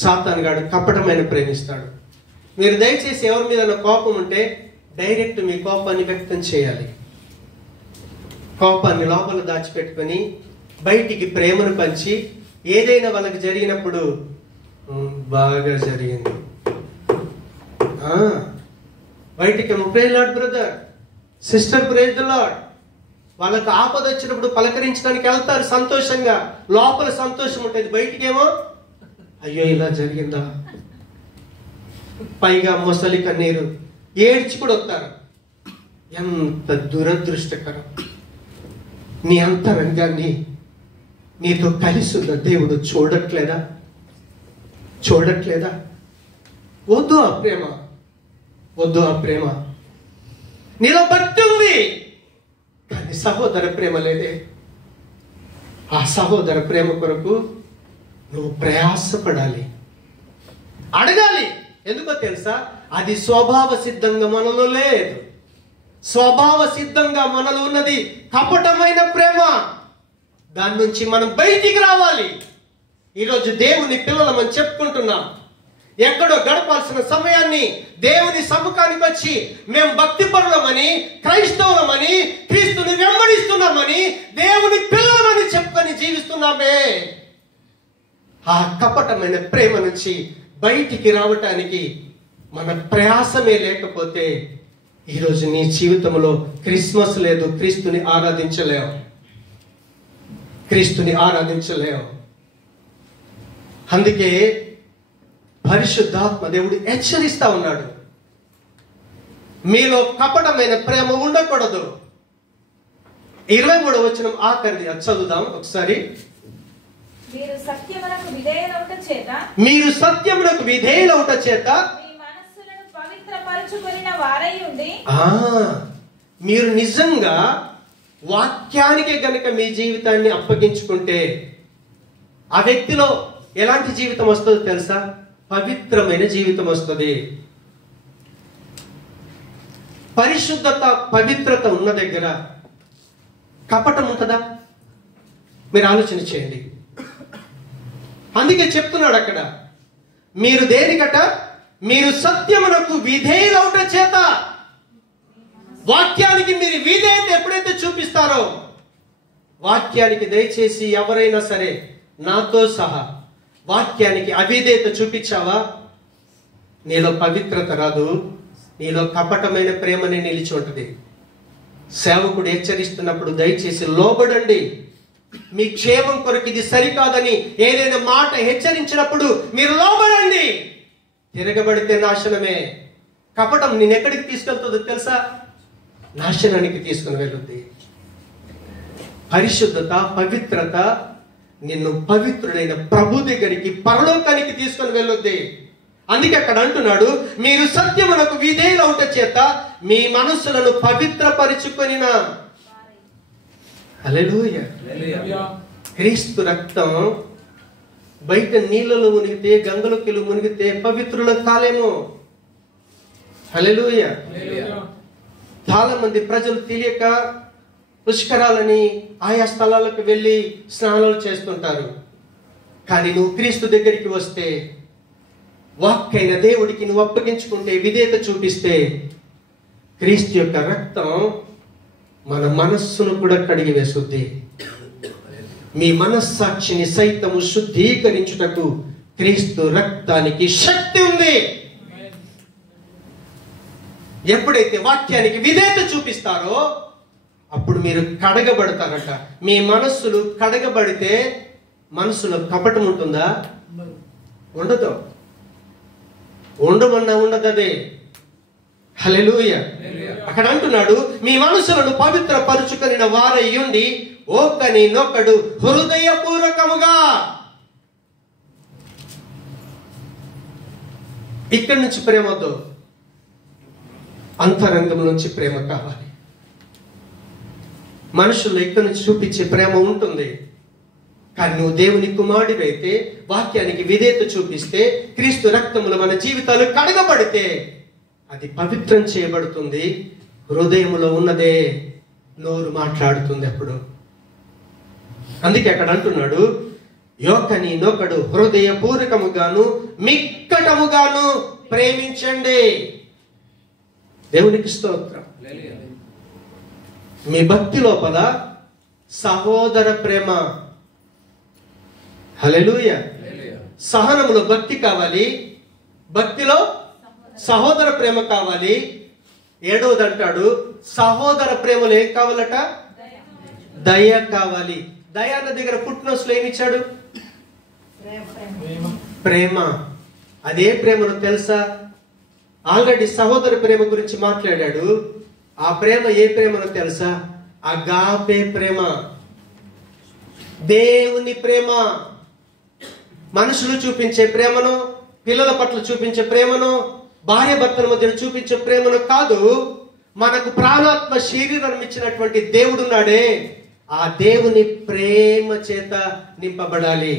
సాతాను గాడు కపటమైన ప్రేమిస్తాడు. మీరు దయచేసి ఎవరి మీద కోపం ఉంటే డైరెక్ట్ మీ కోపాన్ని వ్యక్తం చేయాలి. కోపాన్ని లోపల దాచిపెట్టుకొని బయటికి ప్రేమను పంచి, ఏదైనా వాళ్ళకి జరిగినప్పుడు బాగా జరిగింది, బయటికి praise lord brother sister, praise the lord. వాళ్ళకి ఆపద వచ్చినప్పుడు పలకరించడానికి వెళ్తారు సంతోషంగా, లోపల సంతోషం ఉంటుంది, బయటికేమో అయ్యో ఇలా జరిగిందా, పైగా మొసలి కన్నీరు ఏడ్చి కూడా వస్తారు. ఎంత దురదృష్టకరం. నీ అంతరంగాన్ని నీతో కలిసి ఉన్న దేవుడు చూడట్లేదా? వద్దు ఆ ప్రేమ. నీలో భక్తి ఉంది కానీ సహోదర ప్రేమ లేదే. ఆ సహోదర ప్రేమ కొరకు నువ్వు ప్రయాసపడాలి, అడగాలి. ఎందుకో తెలుసా? అది స్వభావ సిద్ధంగా మనలో లేదు. స్వభావ సిద్ధంగా మనలో ఉన్నది కపటమైన ప్రేమ. దాని నుంచి మనం బయటికి రావాలి. ఈరోజు దేవుని పిల్లలమని చెప్పుకుంటున్నాం. ఎక్కడో గడపాల్సిన సమయాన్ని దేవుని సముఖానికి వచ్చి మేము భక్తి పరులమని, క్రైస్తవులమని, క్రీస్తుని వెంబడిస్తున్నామని, దేవుని పిల్లలమని చెప్పుకొని జీవిస్తున్నామే. ఆ కపటమైన ప్రేమ నుంచి బయటికి రావటానికి మన ప్రయాసమే లేకపోతే ఈరోజు నీ జీవితంలో క్రిస్మస్ లేదు, క్రీస్తుని ఆరాధించలేవు. అందుకే పరిశుద్ధాత్మ దేవుడు హెచ్చరిస్తా ఉన్నాడు, మీలో కపటమైన ప్రేమ ఉండకూడదు. 23వ వచనం ఆఖరిది చదువుదాం ఒకసారి. మీరు సత్యమునకు విధేయులవుట చేత మీరు నిజంగా వాక్యానికి గనుక మీ జీవితాన్ని అప్పగించుకుంటే ఆ వ్యక్తిలో ఎలాంటి జీవితం వస్తుందో తెలుసా? పవిత్రమైన జీవితం వస్తుంది. పరిశుద్ధత, పవిత్రత ఉన్న దగ్గర కపటం ఉంటుందా? మీరు ఆలోచన చేయండి. అందుకే చెప్తున్నాడు అక్కడ, మీరు దేనికట? మీరు సత్యమునకు విధేయులవుట చేత. వాక్యానికి మీరు విధేయత ఎప్పుడైతే చూపిస్తారో, వాక్యానికి దయచేసి ఎవరైనా సరే నాతో సహా వాక్యానికి అవిధేయత చూపించావా, నీలో పవిత్రత రాదు, నీలో కపటమైన ప్రేమనే నిలిచి ఉంటుంది. సేవకుడు హెచ్చరిస్తున్నప్పుడు దయచేసి లోబడండి. మీ క్షేమం కొరకు ఇది సరికాదని ఏదైనా మాట హెచ్చరించినప్పుడు మీరు లోబడండి. తిరగబడితే నాశనమే. కపటం నేను ఎక్కడికి తీసుకెళ్తుందో తెలుసా? నాశనానికి తీసుకుని వెళ్ళుద్ది. పరిశుద్ధత, పవిత్రత నిన్ను పవిత్రుడైన ప్రభు దగ్గరికి, పరలోకానికి తీసుకుని వెళ్ళొద్ది. అందుకే అక్కడ అంటున్నాడు, మీరు సత్యమునకు విధేయులవుట చేత మీ మనస్సులను పవిత్రపరుచుకొనిన. హల్లెలూయా. క్రీస్తు రక్తం బయట నీళ్ళలో మునిగితే, గంగలోకి మునిగితే పవిత్రులు కాలేమో. హల్లెలూయా. చాలా మంది ప్రజలు తెలియక పుష్కరాలని ఆయా స్థలాలకు వెళ్ళి స్నానాలు చేస్తుంటారు. కానీ నువ్వు క్రీస్తు దగ్గరికి వస్తే, వాక్కైన దేవుడికి నువ్వు అప్పగించుకుంటే, విధేయత చూపిస్తే, క్రీస్తు యొక్క రక్తం మన మనస్సును కూడా కడిగి వేస్తుంది. మీ మనస్సాక్షిని సైతము శుద్ధీకరించుటకు క్రీస్తు రక్తానికి శక్తి ఉంది. ఎప్పుడైతే వాక్యానికి విధేయత చూపిస్తారో అప్పుడు మీరు కడగబడతారట. మీ మనస్సులు కడగబడితే మనసులో కపటం ఉంటుందా? ఉండదు. ఉండమన్నా ఉండదు. అదే హల్లెలూయా. అక్కడ అంటున్నాడు, మీ మనసులను పవిత్ర పరుచుకొనిన వారయ్యుండి ఒకనినొకడు హృదయపూర్వకముగా. ఇక్కడి నుంచి ప్రేమతో, అంతరంగం నుంచి ప్రేమ కావాలి. మనుషుల్లో ఇక్కడి నుంచి చూపించే ప్రేమ ఉంటుంది. కానీ నువ్వు దేవుని కుమారుడివైతే, వాక్యానికి విధేయత చూపిస్తే, క్రీస్తు రక్తములో మన జీవితాలు కడగబడితే అది పవిత్రం చేయబడుతుంది. హృదయములో ఉన్నదే నోరు మాట్లాడుతుంది అప్పుడు. అందుకే అక్కడ అంటున్నాడు, ఒకనినొకడు హృదయపూర్వకముగాను మిక్కటముగాను ప్రేమించండి. దేవునికి స్తోత్రం. మీ భక్తి లోపల సహోదర ప్రేమ, హల్లెలూయా. సహనములో భక్తి కావాలి, భక్తిలో సహోదర ప్రేమ కావాలి. 7వది అంటాడు, సహోదర ప్రేమలో ఏం కావాలట? దయ కావాలి. దయ అన్న దగ్గర ఫుట్నోట్స్ లో ఏమిచ్చాడు? ప్రేమ. అదే ప్రేమను తెలుసా? ఆల్రెడీ సహోదర ప్రేమ గురించి మాట్లాడాడు. ఆ ప్రేమ ఏ ప్రేమను తెలుసా? అగాపే ప్రేమ, దేవుని ప్రేమ. మనుషులు చూపించే ప్రేమను, పిల్లల పట్ల చూపించే ప్రేమను, భార్య భర్తల మధ్య చూపించే ప్రేమను కాదు. మనకు ప్రాణాత్మ శరీరం ఇచ్చినటువంటి దేవుడు ఉన్నాడే, ఆ దేవుని ప్రేమ చేత నింపబడాలి.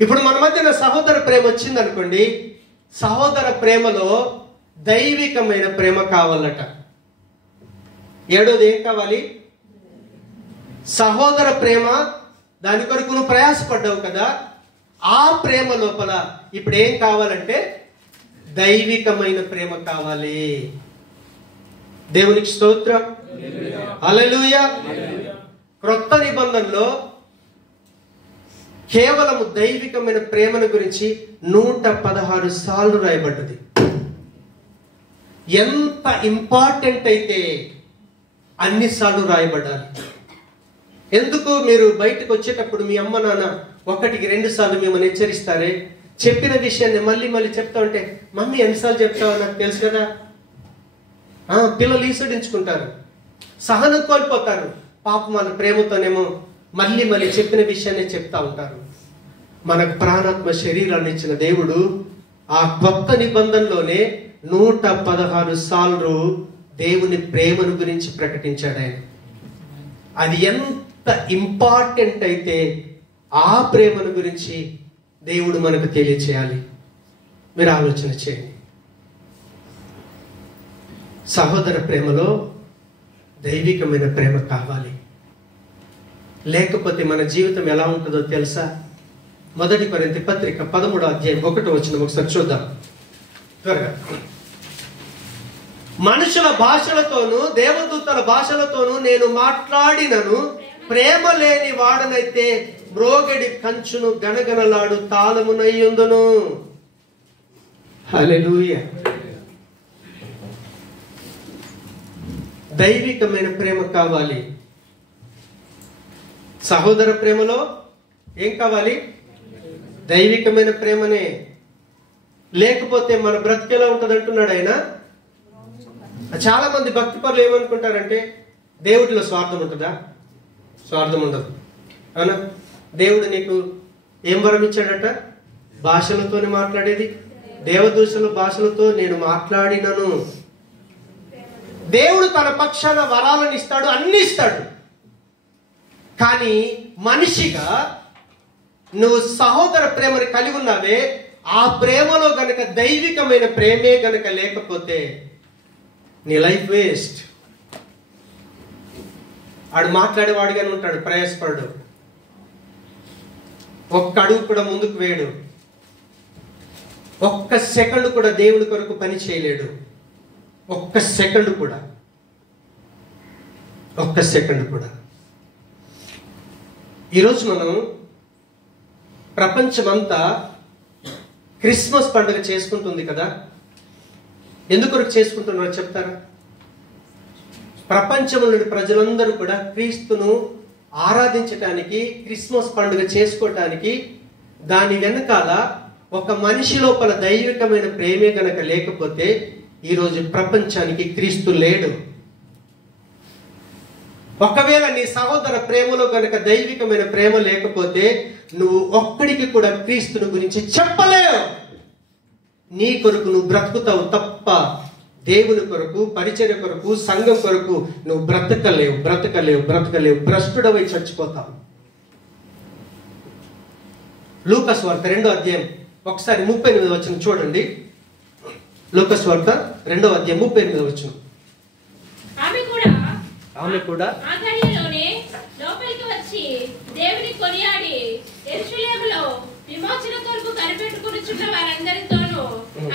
ఇప్పుడు మన మధ్యన సహోదర ప్రేమ వచ్చింది అనుకోండి, సహోదర ప్రేమలో దైవికమైన ప్రేమ కావాలట. 7వది ఏం కావాలి? సహోదర ప్రేమ. దాని కొరకు నువ్వు ప్రయాసపడ్డావు కదా, ఆ ప్రేమ లోపల ఇప్పుడు ఏం కావాలంటే దైవికమైన ప్రేమ కావాలి. దేవునికి స్తోత్రం, హల్లెలూయా. క్రొత్త నిబంధనలో కేవలము దైవికమైన ప్రేమను గురించి 116 సార్లు రాయబడ్డది. ఎంత ఇంపార్టెంట్ అయితే అన్నిసార్లు రాయబడాలి. ఎందుకు? మీరు బయటకు వచ్చేటప్పుడు మీ అమ్మ నాన్న 1-2 సార్లు మిమ్మల్ని హెచ్చరిస్తారే, చెప్పిన విషయాన్ని మళ్ళీ మళ్ళీ చెప్తా ఉంటే, మమ్మీ ఎన్నిసార్లు చెప్తావో నాకు తెలుసు కదా. పిల్లలు ఈసడించుకుంటారు, సహనం కోల్పోతారు. పాపం మన ప్రేమతోనేమో మళ్ళీ మళ్ళీ చెప్పిన విషయాన్ని చెప్తా ఉంటారు. మనకు ప్రాణాత్మ శరీరాన్ని ఇచ్చిన దేవుడు ఆ కొత్త నిబంధనలోనే 116 సార్లు దేవుని ప్రేమను గురించి ప్రకటించాడు ఆయన. అది ఎంత ఇంపార్టెంట్ అయితే ఆ ప్రేమను గురించి దేవుడు మనకు తెలియచేయాలి. మీరు ఆలోచన చేయండి. సహోదర ప్రేమలో దైవికమైన ప్రేమ కావాలి. లేకపోతే మన జీవితం ఎలా ఉంటుందో తెలుసా? 1 కొరింథీ పత్రిక 13వ అధ్యాయం 1వ వచనం ఒకసారి చూద్దాం త్వరగా. మనుషుల భాషలతోనూ దేవదూతల భాషలతోనూ నేను మాట్లాడినను, ప్రేమ లేని వాడనైతే మ్రోగడి కంచును గనగనలాడు తాళమునయ్యుందును. హల్లెలూయా. దైవికమైన ప్రేమ కావాలి. సహోదర ప్రేమలో ఏం కావాలి? దైవికమైన ప్రేమనే. లేకపోతే మన బ్రతికేలా ఉంటుంది అంటున్నాడు ఆయన. చాలా మంది భక్తి పరులు ఏమనుకుంటారంటే, దేవుడిలో స్వార్థం ఉంటుందా? స్వార్థం ఉండదు. అవునా? దేవుడు నీకు ఏం వరం ఇచ్చాడట? భాషలతోనే మాట్లాడేది. దేవదూషణ భాషలతో నేను మాట్లాడినను. దేవుడు తన పక్షాన వరాలను ఇస్తాడు, అన్ని ఇస్తాడు. కానీ మనిషిగా నువ్వు సహోదర ప్రేమని కలిగి ఉన్నావే, ఆ ప్రేమలో గనక దైవికమైన ప్రేమే గనక లేకపోతే నీ లైఫ్ వేస్ట్. ఆడు మాట్లాడేవాడుగానే ఉంటాడు, ప్రయాసపడు. ఒక్క అడుగు కూడా ముందుకు వేయడు. ఒక్క సెకండ్ కూడా దేవుడి కొరకు పని చేయలేడు. ఒక్క సెకండ్ కూడా. ఒక్క సెకండ్ కూడా. ఈరోజు మనం ప్రపంచమంతా క్రిస్మస్ పండుగ చేసుకుంటుంది కదా. ఎందుకొరకు చేసుకుంటున్నారో చెప్తారా? ప్రపంచంలోని ప్రజలందరూ కూడా క్రీస్తును ఆరాధించటానికి, క్రిస్మస్ పండుగ చేసుకోవటానికి, దాని వెనకాల ఒక మనిషి లోపల దైవికమైన ప్రేమే గనక లేకపోతే ఈరోజు ప్రపంచానికి క్రీస్తు లేడు. ఒకవేళ నీ సహోదర ప్రేమలో గనక దైవికమైన ప్రేమ లేకపోతే నువ్వు ఒక్కడికి కూడా క్రీస్తుని గురించి చెప్పలేవు. నీ కొరకు నువ్వు బ్రతుకుతావు తప్ప దేవుని కొరకు, పరిచర్య కొరకు, సంఘం కొరకు నువ్వు బ్రతకలేవు. భ్రష్టుడవై చచ్చిపోతావు. లూకాసు వార్త 2వ అధ్యాయం ఒకసారి 38వ వచనం చూడండి. లూకాసు వార్త 2వ అధ్యాయం 38వ వచనం. ఆమె కూడా లోపలికి వచ్చి దేవుని కొనియాడి యెరూషలేములో విమోచన కొరకు కనిపెట్టుకొనుచున్న వారందరితోనూ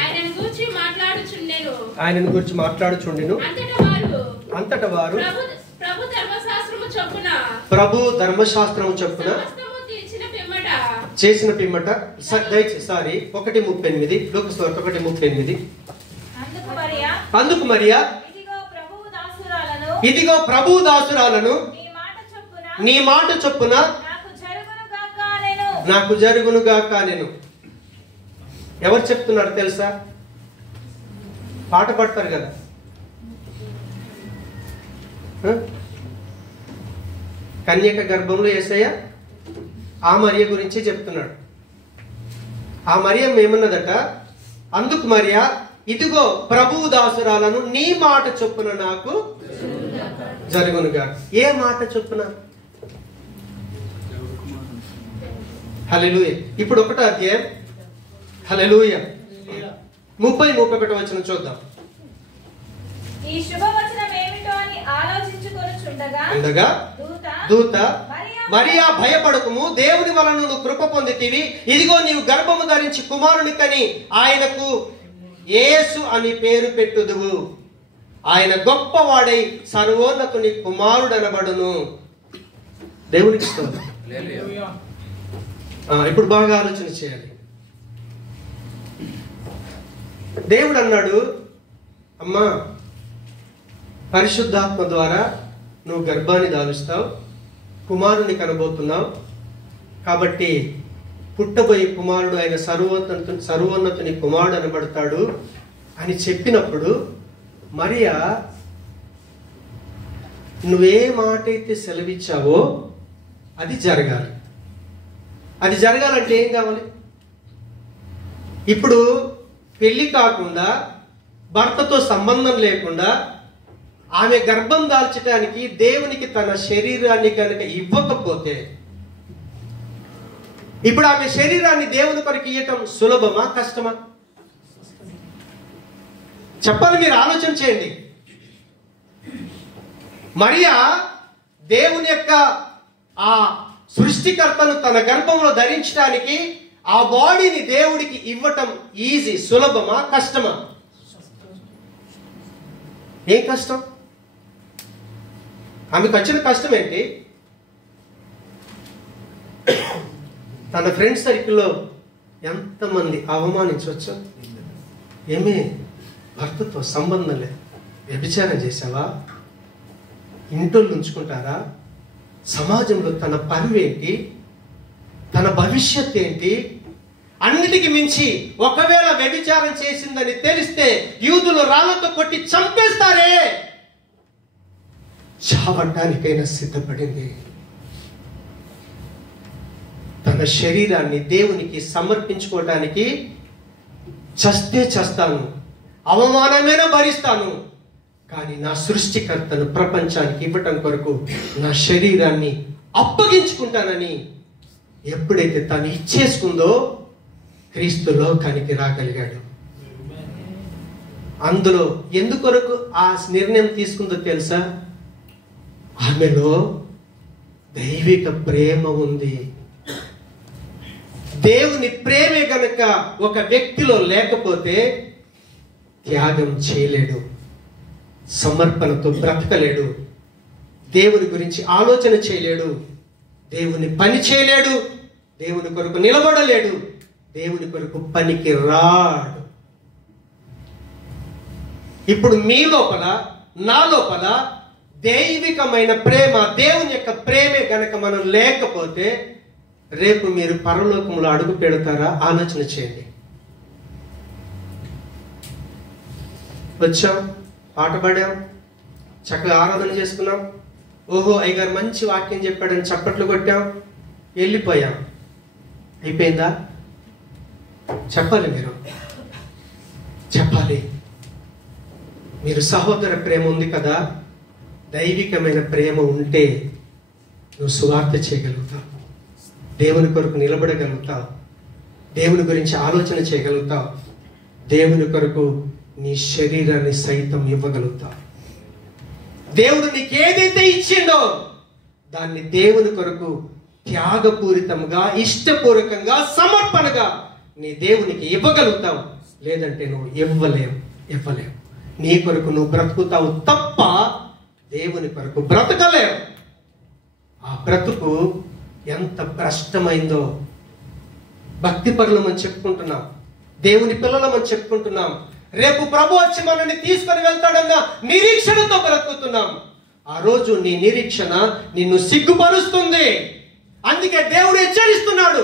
ఆయనను గురించి మాట్లాడుచుండెను. అంతటా వారు ప్రభు ధర్మశాస్త్రము చొప్పున చేసిన పిమ్మట దయచేసి 1:38 లూకాసు వార్త 1:38. అందుకు మరియా ఇదిగో ప్రభువు దాసురాలను నీ మాట చొప్పున నాకు జరుగునుగాక నేను. ఎవరు చెప్తున్నారు తెలుసా? పాట పాడతారు కదా, కన్యక గర్భంలో యేసయ్య ఆ మరియ గురించి చెప్తున్నాడు. ఆ మరియ ఏమన్నదట? అందుకు మరియా ఇదిగో ప్రభువు దాసురాలను నీ మాట చొప్పున నాకు జరుగునుగా. ఏ మాట చొప్పున? హల్లెలూయా. ఇప్పుడు 1వ అధ్యాయం హల్లెలూయా 30-31 వచనం చూద్దాం. ఈ శుభవచనం ఏమిటో అని ఆలోచించుకొనుచుండగా దూత మరియా భయపడకుము, దేవుని వలన నువ్వు కృప పొందితివి. ఇదిగో నీవు గర్భము ధరించి కుమారుని కని ఆయనకు యేసు అని పేరు పెట్టుదువు. ఆయన గొప్పవాడై సర్వోన్నతుని కుమారుడనబడును. దేవునికి స్తోత్రం. ఇప్పుడు బాగా ఆలోచన చేయాలి. దేవుడు అన్నాడు, అమ్మా పరిశుద్ధాత్మ ద్వారా నువ్వు గర్భాన్ని దాలుస్తావు, కుమారుని కనబోతున్నావు. కాబట్టి పుట్టబోయే కుమారుడు ఆయన సర్వోన్నతుని కుమారుడు అనబడతాడు అని చెప్పినప్పుడు మరియా నువ్వే మాట అయితే సెలవిచ్చావో అది జరగాలి. అది జరగాలంటే ఏం కావాలి? ఇప్పుడు పెళ్లి కాకుండా, భర్తతో సంబంధం లేకుండా ఆమె గర్భం దాల్చడానికి దేవునికి తన శరీరాన్ని కనుక ఇవ్వకపోతే, ఇప్పుడు ఆమె శరీరాన్ని దేవుని కొరకు ఇవ్వటం సులభమా కష్టమా? చెప్పాలి, మీరు ఆలోచన చేయండి. మరియా దేవుని యొక్క ఆ సృష్టికర్తను తన గర్భంలో ధరించడానికి ఆ బాడీని దేవుడికి ఇవ్వటం ఈజీ, సులభమా కష్టమా? ఏం కష్టం? ఆమెకు వచ్చిన కష్టం ఏంటి? తన ఫ్రెండ్ సర్కిల్లో ఎంతమంది అవమానించవచ్చు. ఏమీ భర్తతో సంబంధం లేదు, వ్యభిచారం చేసావా, ఇంటోళ్ళు ఉంచుకుంటారా, సమాజంలో తన పరువు ఏంటి, తన భవిష్యత్ ఏంటి, అన్నిటికి మించి ఒకవేళ వ్యభిచారం చేసిందని తెలిస్తే యూదులు రాళ్లతో కొట్టి చంపేస్తారే, చావటానికైనా సిద్ధపడింది. తన శరీరాన్ని దేవునికి సమర్పించుకోవటానికి చస్తే చస్తాను, అవమానమైనా భరిస్తాను, కానీ నా సృష్టికర్తను ప్రపంచానికి ఇవ్వటం కొరకు నా శరీరాన్ని అప్పగించుకుంటానని ఎప్పుడైతే తను ఇచ్చేసుకుందో క్రీస్తు లోకానికి రాగలిగాడు. అందులో ఎందుకొరకు ఆ నిర్ణయం తీసుకుందో తెలుసా? ఆమెలో దైవిక ప్రేమ ఉంది. దేవుని ప్రేమే గనక ఒక వ్యక్తిలో లేకపోతే త్యాగం చేయలేడు, సమర్పణతో బ్రతకలేడు. దేవుని గురించి ఆలోచన చేయలేడు, దేవుని పని చేయలేడు, దేవుని కొరకు నిలబడలేడు, దేవుని కొరకు పనికి రాడు. ఇప్పుడు మీ లోపల, నా లోపల దైవికమైన ప్రేమ, దేవుని యొక్క ప్రేమే గనక మనం లేకపోతే రేపు మీరు పరలోకంలో అడుగు పెడతారా? ఆలోచన చేయండి. వచ్చాం, పాట పాడాం, చక్కగా ఆరాధన చేసుకున్నాం, ఓహో అయ్యగారు మంచి వాక్యం చెప్పాడని చప్పట్లు కొట్టాం, వెళ్ళిపోయాం. అయిపోయిందా? చెప్పాలి, మీరు చెప్పాలి. మీరు సహోదర ప్రేమ ఉంది కదా, దైవికమైన ప్రేమ ఉంటే నువ్వు సువార్త చేయగలుగుతావు, దేవుని కొరకు నిలబడగలుగుతావు, దేవుని గురించి ఆలోచన చేయగలుగుతావు, దేవుని కొరకు నీ శరీరాన్ని సైతం ఇవ్వగలుగుతావు. దేవుడు నీకు ఏదైతే ఇచ్చిండో దాన్ని దేవుని కొరకు త్యాగపూరితంగా, ఇష్టపూర్వకంగా, సమర్పణగా నీ దేవునికి ఇవ్వగలుగుతావు. లేదంటే నువ్వు ఇవ్వలేవు. నీ కొరకు నువ్వు బ్రతుకుతావు తప్ప దేవుని కొరకు బ్రతకలేవు. ఆ బ్రతుకు ఎంత భ్రష్టమైందో. భక్తి పరులమని చెప్పుకుంటున్నాం, దేవుని పిల్లలమని చెప్పుకుంటున్నాం, రేపు ప్రభు వచ్చి మనల్ని తీసుకొని వెళ్తాడన్న నిరీక్షణతో బ్రతుకుతున్నాం. ఆ రోజు నీ నిరీక్షణ నిన్ను సిగ్గుపరుస్తుంది. అందుకే దేవుడు హెచ్చరిస్తున్నాడు.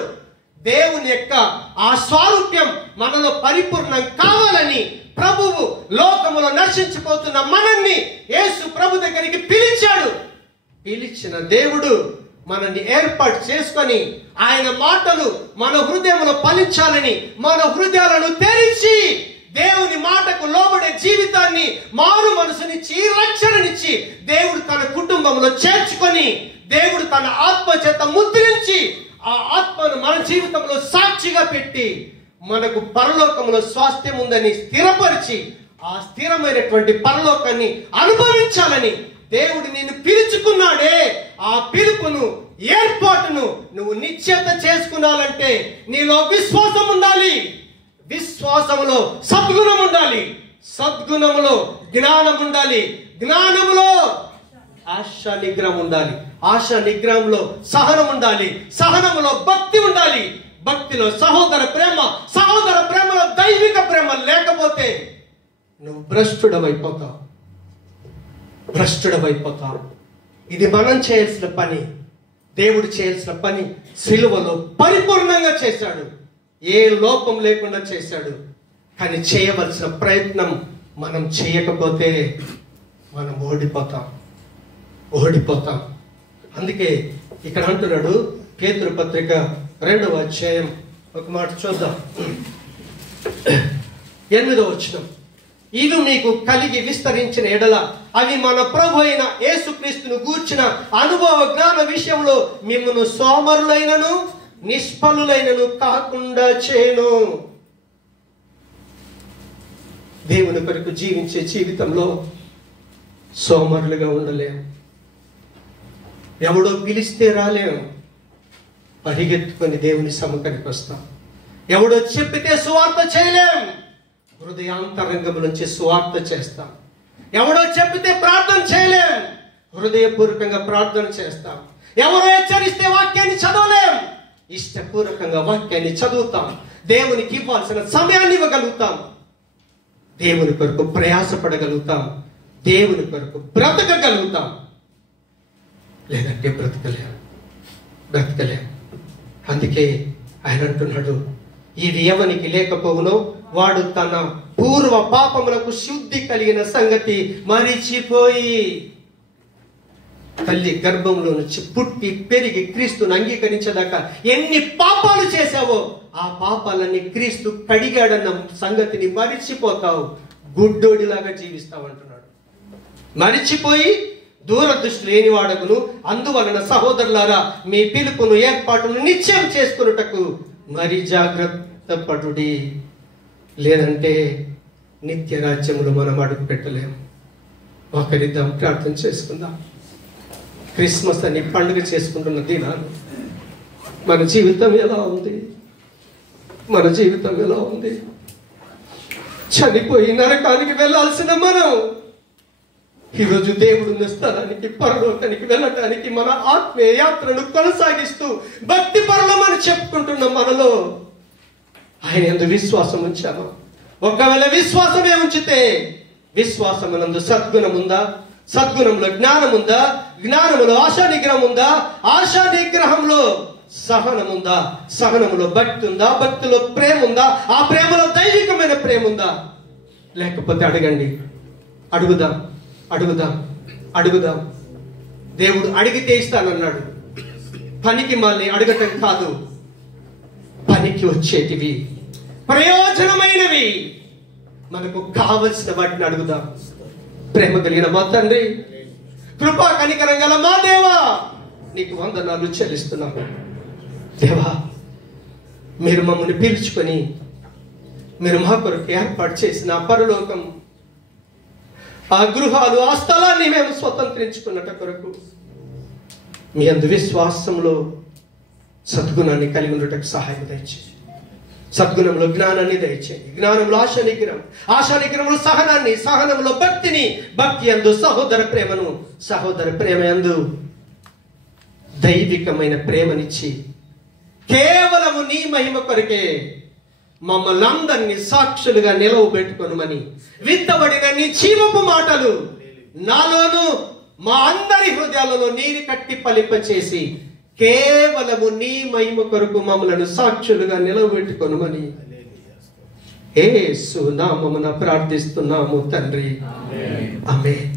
దేవుని యొక్క ఆ స్వారూప్యం మనలో పరిపూర్ణం కావాలని ప్రభువు లోకములో నశించిపోతున్న మనల్ని యేసు ప్రభు దగ్గరికి పిలిచాడు. పిలిచిన దేవుడు మనల్ని ఏర్పాటు చేసుకొని ఆయన మాటలు మన హృదయంలో ఫలించాలని, మన హృదయాలను తెరిచి దేవుని మాటకు లోబడే జీవితాన్ని, మారు మనసునిచ్చి, రక్షణనిచ్చి దేవుడు తన కుటుంబంలో చేర్చుకొని, దేవుడు తన ఆత్మ చేత ముద్రించి ఆ ఆత్మను మన జీవితంలో సాక్షిగా పెట్టి మనకు పరలోకంలో స్వాస్థ్యం ఉందని స్థిరపరిచి ఆ స్థిరమైనటువంటి పరలోకాన్ని అనుభవించాలని దేవుడు నిన్ను పిలుచుకున్నాడే. ఆ పిలుపును, ఏర్పాటును నువ్వు నిశ్చయత చేసుకున్నాలంటే నీలో విశ్వాసం ఉండాలి, విశ్వాసములో సద్గుణం ఉండాలి, సద్గుణములో జ్ఞానం ఉండాలి, జ్ఞానములో ఆశా నిగ్రహం ఉండాలి, ఆశా నిగ్రహంలో సహనం ఉండాలి, సహనములో భక్తి ఉండాలి, భక్తిలో సహోదర ప్రేమ, సహోదర ప్రేమలో దైవిక ప్రేమ లేకపోతే నువ్వు భ్రష్టుడవైపోతావు. ఇది మనం చేయాల్సిన పని, దేవుడు చేయాల్సిన పని. సిలువలో పరిపూర్ణంగా చేశాడు, ఏ లోపం లేకుండా చేశాడు. కానీ చేయవలసిన ప్రయత్నం మనం చేయకపోతే మనం ఓడిపోతాం. అందుకే ఇక్కడ అంటున్నాడు, పేతురు పత్రిక 2వ అధ్యాయం ఒక మాట చూద్దాం, 8వ వచనం. ఇవి మీకు కలిగి విస్తరించిన ఎడల అవి మన ప్రభు అయిన యేసుక్రీస్తును గూర్చిన అనుభవ జ్ఞాన విషయంలో మిమ్మల్ని సోమరులైనను నిష్ఫలులైనను కాకుండా చేయను. దేవుని కొరకు జీవించే జీవితంలో సోమరులుగా ఉండలేము. ఎవడో పిలిస్తే రాలేము, పరిగెత్తుకొని దేవుని సముఖానికి వస్తాం. ఎవడో చెప్పితే సువార్త చేయలేం, హృదయాంతరంగం నుంచి సువార్త చేస్తాం. ఎవడో చెప్పితే ప్రార్థన చేయలేం, హృదయపూర్వకంగా ప్రార్థన చేస్తాం. ఎవరో హెచ్చరిస్తే వాక్యాన్ని చదవలేం, ఇష్టపూర్వకంగా వాక్యాన్ని చదువుతాం. దేవునికి ఇవ్వాల్సిన సమయాన్ని ఇవ్వగలుగుతాం, దేవుని కొరకు ప్రయాసపడగలుగుతాం, దేవుని కొరకు బ్రతకగలుగుతాం. లేదంటే బ్రతకలేం. అందుకే ఆయన అంటున్నాడు, ఇది ఎవనికి లేకపోవునో వాడు తన పూర్వ పాపములకు శుద్ధి కలిగిన సంగతి మరిచిపోయి, తల్లి గర్భంలో నుంచి పుట్టి పెరిగి క్రీస్తుని అంగీకరించేదాకా ఎన్ని పాపాలు చేశావో ఆ పాపాలన్నీ క్రీస్తు కడిగాడన్న సంగతిని మరిచిపోతావు, గుడ్డోడిలాగా జీవిస్తావు అంటున్నాడు. మరిచిపోయి దూరదృష్టి లేని వాడకును. అందువలన సహోదరులారా, మీ పిలుపును ఏర్పాటును నిశ్చయం చేసుకున్నటకు మరి జాగ్రత్త పడుడి, లేదంటే నిత్య రాజ్యములు మనం అడుగు పెట్టలేము. ఒకరిద్దాం, ప్రార్థన చేసుకుందాం. క్రిస్మస్ అని పండుగ చేసుకుంటున్న దినాలు మన జీవితం ఎలా ఉంది? చనిపోయి నరకానికి వెళ్ళాల్సిన మనం ఈరోజు దేవుడున్న స్థలానికి పరలోకానికి వెళ్ళటానికి మన ఆత్మీయ యాత్రను కొనసాగిస్తూ భక్తి పరమని చెప్పుకుంటున్న మనలో ఆయన యందు విశ్వాసం ఉంచాము. ఒకవేళ విశ్వాసమే ఉంచితే విశ్వాసమునందు సద్గుణం ఉందా, సద్గుణంలో జ్ఞానం ఉందా, జ్ఞానములో ఆశా నిగ్రహం ఉందా, ఆశా నిగ్రహంలో సహనం ఉందా, సహనములో భక్తి ఉందా, భక్తిలో ప్రేమ ఉందా, ఆ ప్రేమలో దైవికమైన ప్రేమ ఉందా? లేకపోతే అడగండి, అడుగుదాం అడుగుదాం అడుగుదాం. దేవుడు అడిగితే ఇస్తానన్నాడు. పనికి మళ్ళీ అడగటం కాదు, పనికి వచ్చేటివి ప్రయోజనమైనవి మనకు కావలసిన వాటిని అడుగుదాం. ప్రేమ కలిగిన మా తండ్రి, కృపా కనికరం గల మా దేవా, నీకు వందనాలు చెల్లిస్తున్నాము. దేవా, మీరు మమ్మల్ని పిలుచుకొని మీరు మా కొరకు ఏర్పాటు చేసిన పరలోకం, ఆ గృహాలు, ఆ స్థలాన్ని మేము స్వతంత్రించుకున్నట కొరకు మీ అందు విశ్వాసంలో సద్గుణాన్ని కలిగి ఉండటకు సహాయం దయచేయండి. సద్గుణంలో జ్ఞానాన్ని దయచేయండి. జ్ఞానంలో ఆశా నిగ్రహం, ఆశా నిగ్రహంలో సహనాన్ని, సహనంలో భక్తిని, భక్తి యందు సహోదర ప్రేమను, సహోదర ప్రేమ యందు దైవికమైన ప్రేమనిచ్చి కేవలము నీ మహిమ కొరకే మమ్మల్ని అందరినీ సాక్షులుగా నిలవబెట్టుకొనుమని విత్తబడిన నీ జీవపు మాటలు నాలోను మా అందరి హృదయాలలో నీరు కట్టి ఫలింపచేసి కేవలము నీ మహిమ కొరకు మమ్మలను సాక్షులుగా నిలవబెట్టుకొనుమని యేసు నామమున ప్రార్థిస్తున్నాము తండ్రి. ఆమేన్.